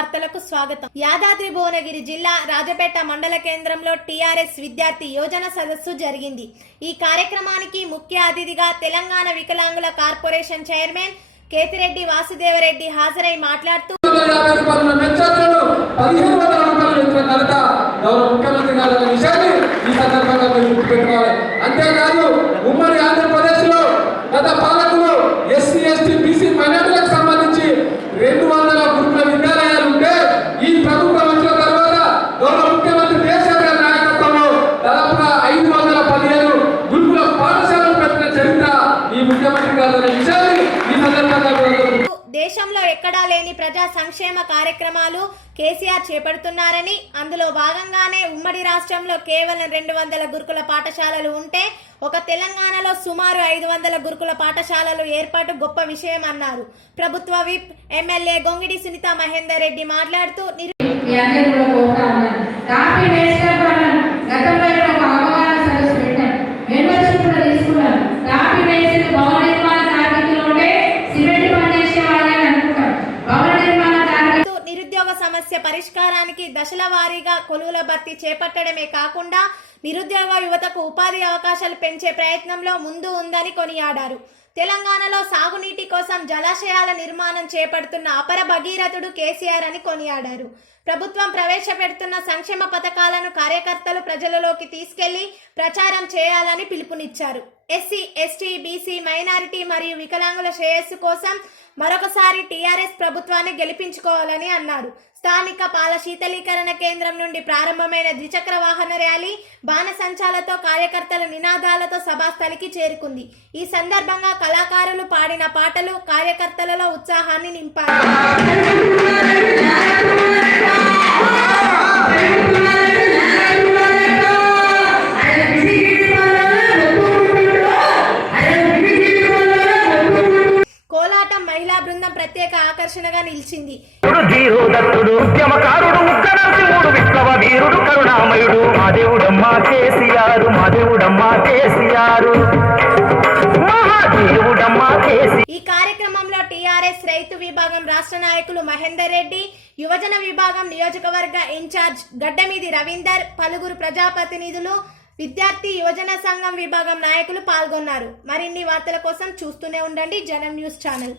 వార్తలకు స్వాగతం. యాదాద్రి భువనగిరి జిల్లా రాజపేట మండల కేంద్రంలో టీఆర్ఎస్ విద్యార్థి యోజన సదస్సు జరిగింది. ఈ కార్యక్రమానికి ముఖ్య అతిథిగా తెలంగాణ వికలాంగుల కార్పొరేషన్ చైర్మన్ కేతిరెడ్డి వాసుదేవరెడ్డి హాజరై మాట్లాడుతూ అంతేకాదు ఉమ్మడి ఆంధ్రప్రదేశ్లో గత పాలక ఎస్సీ ఎస్టీ బీసీ మైనార్టీలకు సంబంధించి రెండు వందల గురుకుల విద్యాలయాలు ఉంటే ఈ ప్రభుత్వం వచ్చిన తర్వాత గౌరవ ముఖ్యమంత్రి కేసీఆర్ గారి నాయకత్వంలో దాదాపుగా ఐదు వందల పదిహేను గురుకుల పాఠశాలలు పెట్టిన చరిత్ర ఈ ముఖ్యమంత్రి గారు అనే విషయాన్ని ఈ సందర్భంగా మీరు దేశంలో ఎక్కడా లేని ప్రజా సంక్షేమ కార్యక్రమాలు కేసీఆర్ చేపడుతున్నారని అందులో భాగంగానే ఉమ్మడి రాష్ట్రంలో కేవలం రెండు వందల గురుకుల పాఠశాలలు ఉంటే ఒక తెలంగాణలో సుమారు ఐదు వందల గురుకుల పాఠశాలలు ఏర్పాటు గొప్ప విషయం అన్నారు. ప్రభుత్వ విప్ ఎమ్మెల్యే గొంగిడి సునీత మహేందర్ రెడ్డి మాట్లాడుతూ సమస్య పరిష్కారానికి దశల వారీగా కొలువుల భర్తీ చేపట్టడమే కాకుండా నిరుద్యోగ యువతకు ఉపాధి అవకాశాలు పెంచే ప్రయత్నంలో ముందు ఉందని కొనియాడారు. తెలంగాణలో సాగునీటి కోసం జలాశయాల నిర్మాణం చేపడుతున్న అపర భగీరథుడు కేసీఆర్ అని కొనియాడారు. ప్రభుత్వం ప్రవేశపెడుతున్న సంక్షేమ పథకాలను కార్యకర్తలు ప్రజలలోకి తీసుకెళ్ళి ప్రచారం చేయాలని పిలుపునిచ్చారు. ఎస్సీ ఎస్టీ బీసీ మైనారిటీ మరియు వికలాంగుల శ్రేయస్సు కోసం మరొకసారి టీఆర్ఎస్ ప్రభుత్వాన్ని గెలిపించుకోవాలని అన్నారు. స్థానిక పాల శీతలీకరణ కేంద్రం నుండి ప్రారంభమైన ద్విచక్ర వాహన ర్యాలీ బాణసంచాలతో కార్యకర్తల నినాదాలతో సభాస్థలికి చేరుకుంది. ఈ సందర్భంగా కళాకారులు పాడిన పాటలు కార్యకర్తలలో ఉత్సాహాన్ని నింపారు బృందం ప్రత్యేక ఆకర్షణగా నిలిచింది. ఈ కార్యక్రమంలో టీఆర్ఎస్ రైతు విభాగం రాష్ట్ర నాయకులు మహేందర్ రెడ్డి యువజన విభాగం నియోజకవర్గ ఇన్ఛార్జ్ గడ్డమీది రవీందర్ పలువురు ప్రజాప్రతినిధులు విద్యార్థి యువజన సంఘం విభాగం నాయకులు పాల్గొన్నారు. మరిన్ని వార్తల కోసం చూస్తూనే ఉండండి జనం న్యూస్ ఛానల్.